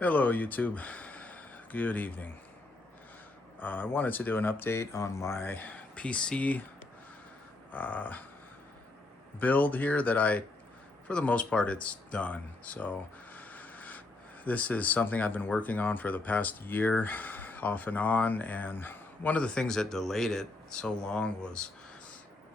Hello YouTube, good evening. I wanted to do an update on my PC build here for the most part, it's done. So this is something I've been working on for the past year, off and on. And one of the things that delayed it so long was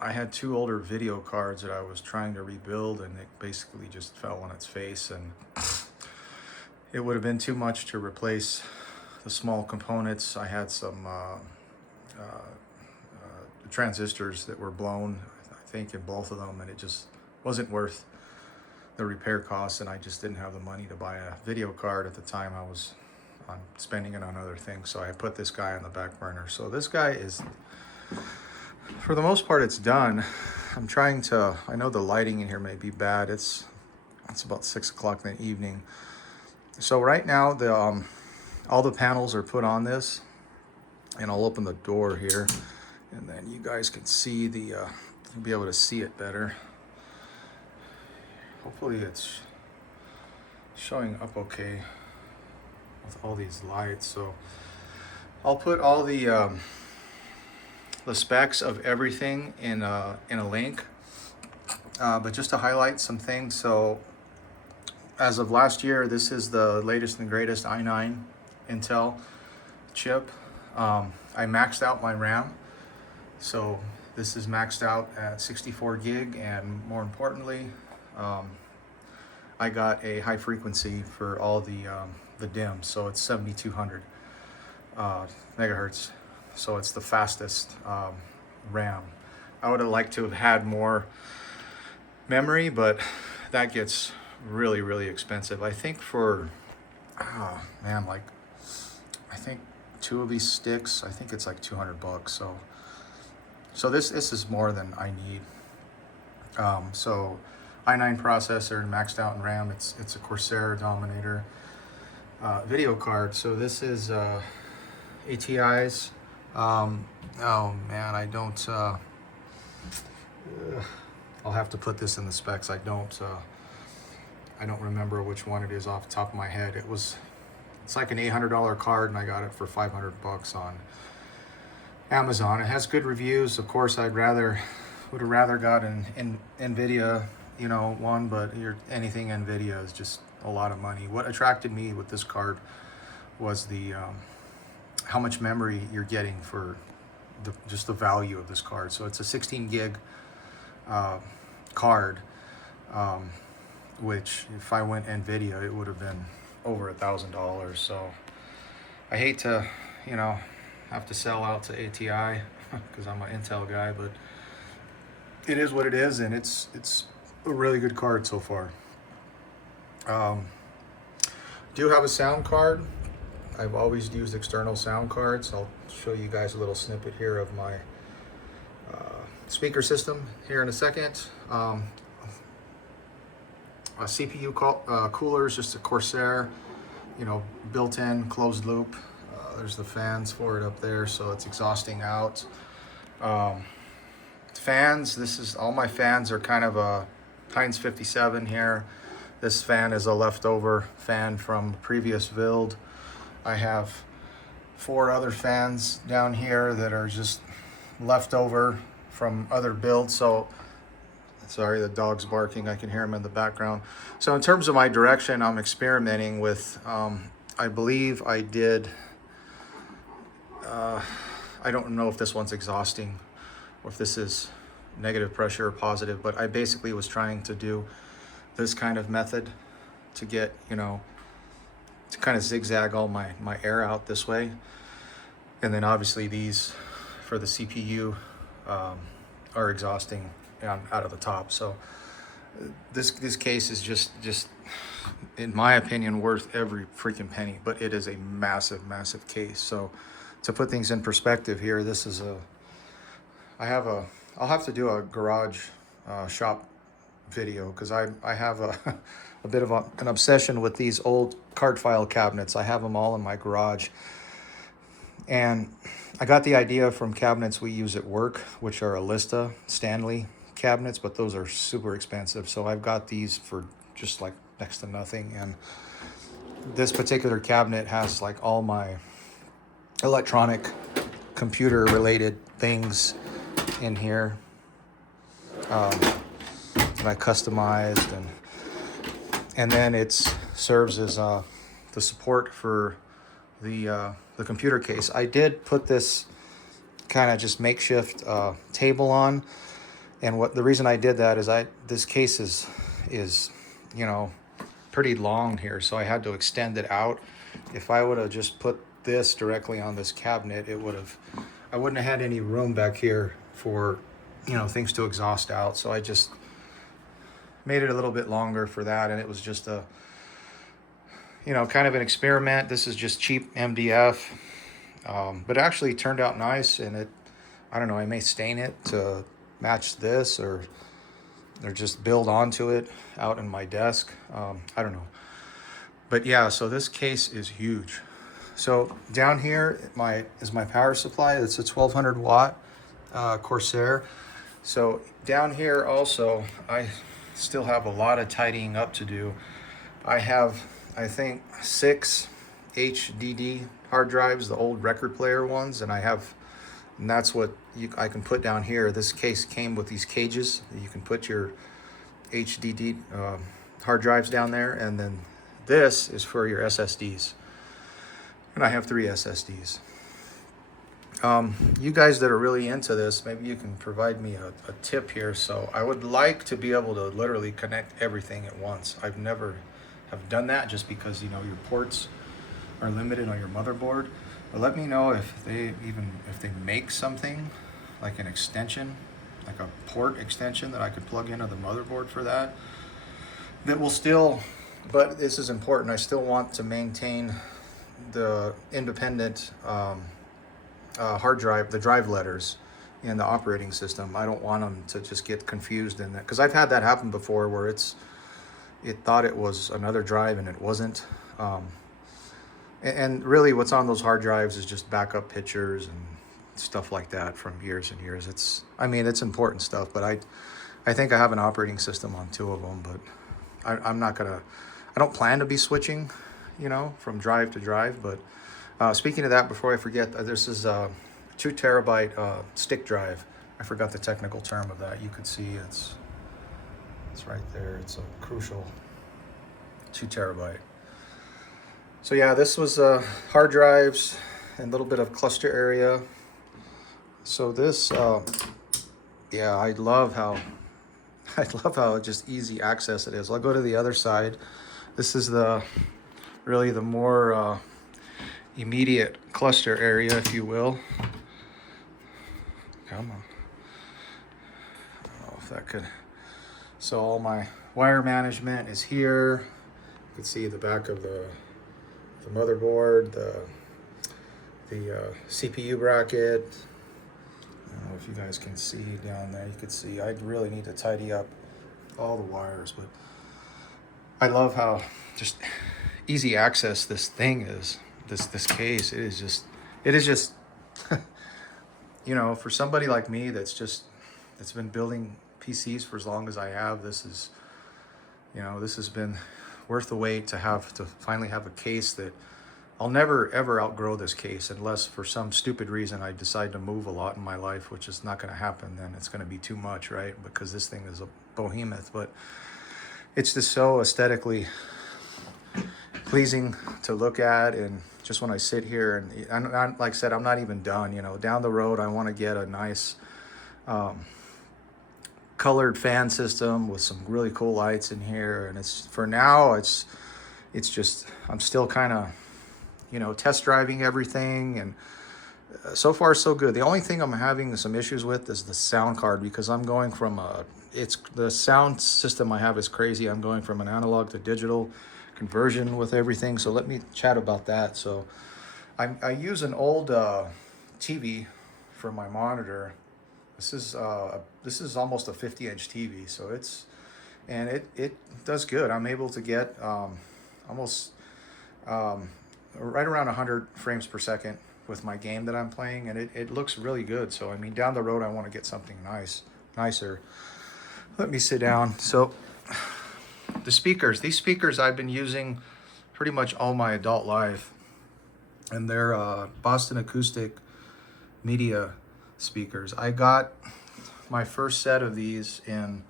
I had two older video cards that I was trying to rebuild, and it basically just fell on its face. And it would have been too much to replace the small components. I had some transistors that were blown, I think, in both of them, and it just wasn't worth the repair costs. And I just didn't have the money to buy a video card at the time. I was spending it on other things, so I put this guy on the back burner. So this guy is, for the most part, it's done. I'm trying to, I know the lighting in here may be bad. It's about 6 o'clock in the evening. So right now, all the panels are put on this, and I'll open the door here, and then you guys can see you'll be able to see it better. Hopefully it's showing up okay with all these lights. So I'll put all the specs of everything in a link, but just to highlight some things. So as of last year, this is the latest and greatest i9 Intel chip. I maxed out my RAM, so this is maxed out at 64 gig, and more importantly, I got a high frequency for all the DIMMs, so it's 7200 megahertz, so it's the fastest RAM. I would have liked to have had more memory, but that gets really expensive. I think for I think two of these sticks, I think it's like $200. So this is more than I need. So i9 processor, maxed out in RAM. It's a Corsair Dominator video card. So this is ATI's. Oh man, I don't. I'll have to put this in the specs. I don't remember which one it is off the top of my head. It's like an $800 card, and I got it for $500 on Amazon. It has good reviews. Of course, would have rather got an NVIDIA, one, but anything NVIDIA is just a lot of money. What attracted me with this card was the how much memory you're getting for just the value of this card. So it's a 16 gig card, which if I went NVIDIA, it would have been over $1,000. So I hate to, have to sell out to ATI because I'm an Intel guy, but it is what it is, and it's a really good card so far. Do have a sound card. I've always used external sound cards. I'll show you guys a little snippet here of my speaker system here in a second. A CPU cooler is just a Corsair, built-in closed loop. There's the fans for it up there, so it's exhausting out. Fans, all my fans are kind of a Heinz 57 here. This fan is a leftover fan from the previous build. I have 4 other fans down here that are just leftover from other builds. So sorry, the dog's barking. I can hear him in the background. So in terms of my direction, I'm experimenting with, I believe I did, I don't know if this one's exhausting or if this is negative pressure or positive, but I basically was trying to do this kind of method to get, to kind of zigzag all my air out this way. And then obviously these for the CPU are exhausting out of the top. So this case is just in my opinion worth every freaking penny, but it is a massive case. So to put things in perspective here, this is I'll have to do a garage shop video, because I have a bit of an obsession with these old card file cabinets. I have them all in my garage, and I got the idea from cabinets we use at work, which are Alista Stanley cabinets, but those are super expensive. So I've got these for just like next to nothing, and this particular cabinet has like all my electronic computer related things in here that I customized, and then it serves as the support for the computer case. I did put this kind of just makeshift table on, and what the reason I did that is this case is you know, pretty long here, so I had to extend it out. If I would have just put this directly on this cabinet, I wouldn't have had any room back here for, you know, things to exhaust out. So I just made it a little bit longer for that, and it was just a, you know, kind of an experiment. This is just cheap MDF, but it actually turned out nice, and I don't know, I may stain it to match this or just build onto it out in my desk. I don't know. But yeah, so this case is huge. So down here is my power supply. It's a 1200 watt Corsair. So down here also, I still have a lot of tidying up to do. I have, I think, 6 HDD hard drives, the old record player ones, and that's what I can put down here. This case came with these cages. You can put your HDD hard drives down there, and then this is for your SSDs. And I have 3 SSDs. You guys that are really into this, maybe you can provide me a tip here. So I would like to be able to literally connect everything at once. I've never have done that just because, you know, your ports are limited on your motherboard. But let me know if they make something like an extension, like a port extension that I could plug into the motherboard for that will still, but this is important, I still want to maintain the independent hard drive, the drive letters in the operating system. I don't want them to just get confused in that, because I've had that happen before where it thought it was another drive and it wasn't. And really what's on those hard drives is just backup pictures and stuff like that from years and years. It's important stuff, but I think I have an operating system on 2 of them, but I don't plan to be switching, you know, from drive to drive. But speaking of that, before I forget, this is a 2 terabyte stick drive. I forgot the technical term of that. You could see it's right there. It's a crucial 2 terabyte. So yeah, this was hard drives and a little bit of cluster area. So this, yeah, I love how just easy access it is. I'll go to the other side. This is really the more immediate cluster area, if you will. Come on. I don't know if that could. So all my wire management is here. You can see the back of the motherboard, the CPU bracket. I don't know if you guys can see down there. You can see I really need to tidy up all the wires, but I love how just easy access this thing is. This case, it is just you know, for somebody like me that's been building PCs for as long as I have, this has been worth the wait to finally have a case that I'll never ever outgrow this case, unless for some stupid reason I decide to move a lot in my life, which is not going to happen. Then it's going to be too much, right? Because this thing is a behemoth, but it's just so aesthetically pleasing to look at. And just when I sit here, and like I said, I'm not even done. You know, down the road, I want to get a nice colored fan system with some really cool lights in here. And for now, it's just, I'm still kind of, you know, test driving everything, and so far so good. The only thing I'm having some issues with is the sound card, because I'm going from the sound system I have is crazy. I'm going from an analog to digital conversion with everything. So let me chat about that. So I use an old TV for my monitor. This is almost a 50-inch TV, so it does good. I'm able to get almost right around 100 frames per second with my game that I'm playing, and it looks really good. So I mean, down the road I want to get something nicer. Let me sit down. So these speakers I've been using pretty much all my adult life, and they're Boston Acoustic Media speakers. I got my first set of these in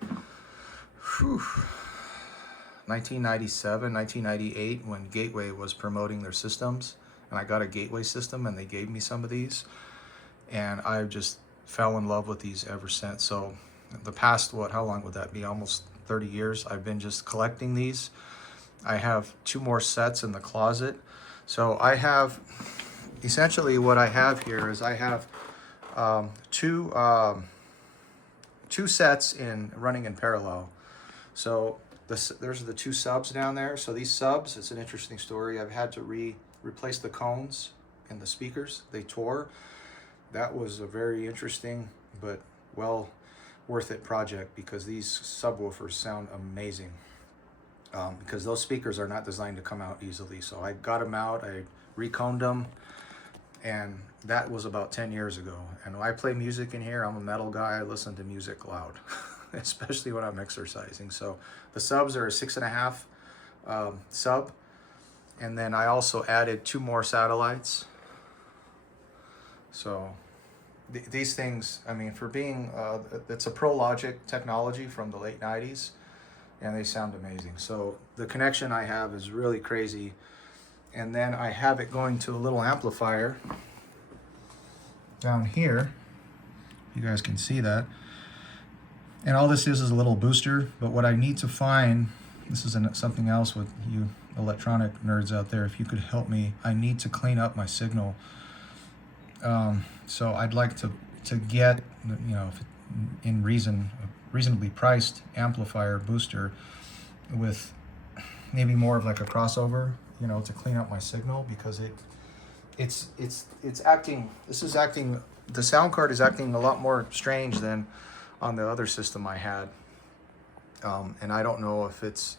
1997, 1998, when Gateway was promoting their systems, and I got a Gateway system and they gave me some of these, and I just fell in love with these ever since. So the past, how long would that be? Almost 30 years. I've been just collecting these. I have 2 more sets in the closet. So I have, essentially what I have here is I have two sets running in parallel. So there's the 2 subs down there. So these subs, it's an interesting story. I've had to replace the cones in the speakers. They tore. That was a very interesting but well worth it project, because these subwoofers sound amazing. Because those speakers are not designed to come out easily. So I got them out, I reconed them, and that was about 10 years ago. And when I play music in here, I'm a metal guy, I listen to music loud, especially when I'm exercising. So the subs are a 6.5 sub, and then I also added 2 more satellites. So these things, I mean, for being, it's a ProLogic technology from the late 90s, and they sound amazing. So the connection I have is really crazy. And then I have it going to a little amplifier down here. You guys can see that. And all this is a little booster, but what I need to find, this is something else with you electronic nerds out there, if you could help me, I need to clean up my signal. So I'd like to get, you know, in reason, a reasonably priced amplifier booster with maybe more of like a crossover, you know, to clean up my signal, because it's acting, the sound card is acting a lot more strange than on the other system I had. And I don't know if it's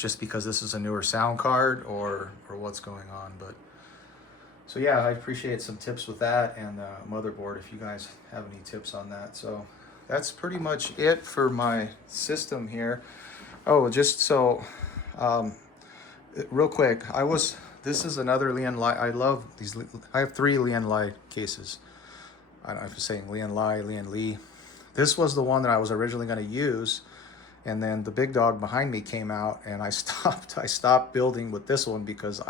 just because this is a newer sound card or what's going on, but so yeah, I appreciate some tips with that, and motherboard, if you guys have any tips on that. So that's pretty much it for my system here. Oh, just so real quick, this is another Lian Lai. I love these. I have 3 Lian Lai cases. I don't know if I'm saying Lian Lai, Lian Li. This was the one that I was originally going to use, and then the big dog behind me came out, and I stopped building with this one because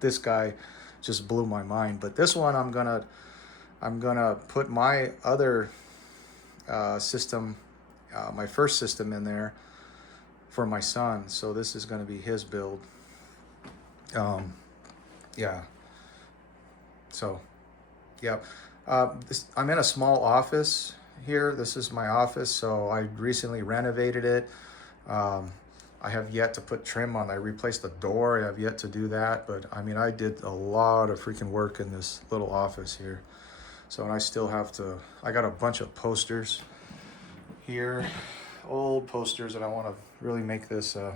this guy just blew my mind. But this one, I'm gonna put my other system, my first system, in there for my son. So this is going to be his build. Yeah. So, yeah. I'm in a small office here. This is my office. So I recently renovated it. I have yet to put trim on. I replaced the door. I have yet to do that. But I mean, I did a lot of freaking work in this little office here. So, and I still have to, I got a bunch of posters here, old posters, and I want to really make this kind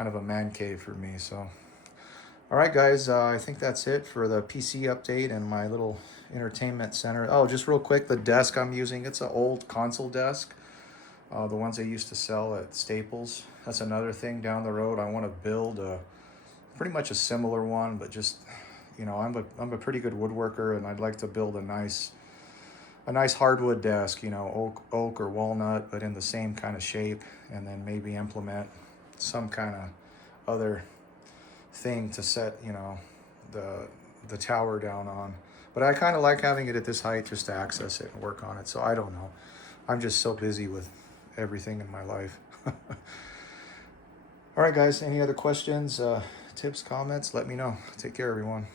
of a man cave for me. So, all right, guys, I think that's it for the PC update and my little entertainment center. Oh, just real quick, the desk I'm using, it's an old console desk. The ones they used to sell at Staples. That's another thing down the road. I want to build pretty much a similar one, but just, you know, I'm a pretty good woodworker, and I'd like to build a nice hardwood desk, you know, oak or walnut, but in the same kind of shape, and then maybe implement some kind of other thing to set, you know, the tower down on. But I kind of like having it at this height just to access it and work on it. So I don't know. I'm just so busy with everything in my life. All right, guys, any other questions, tips, comments, let me know. Take care, everyone.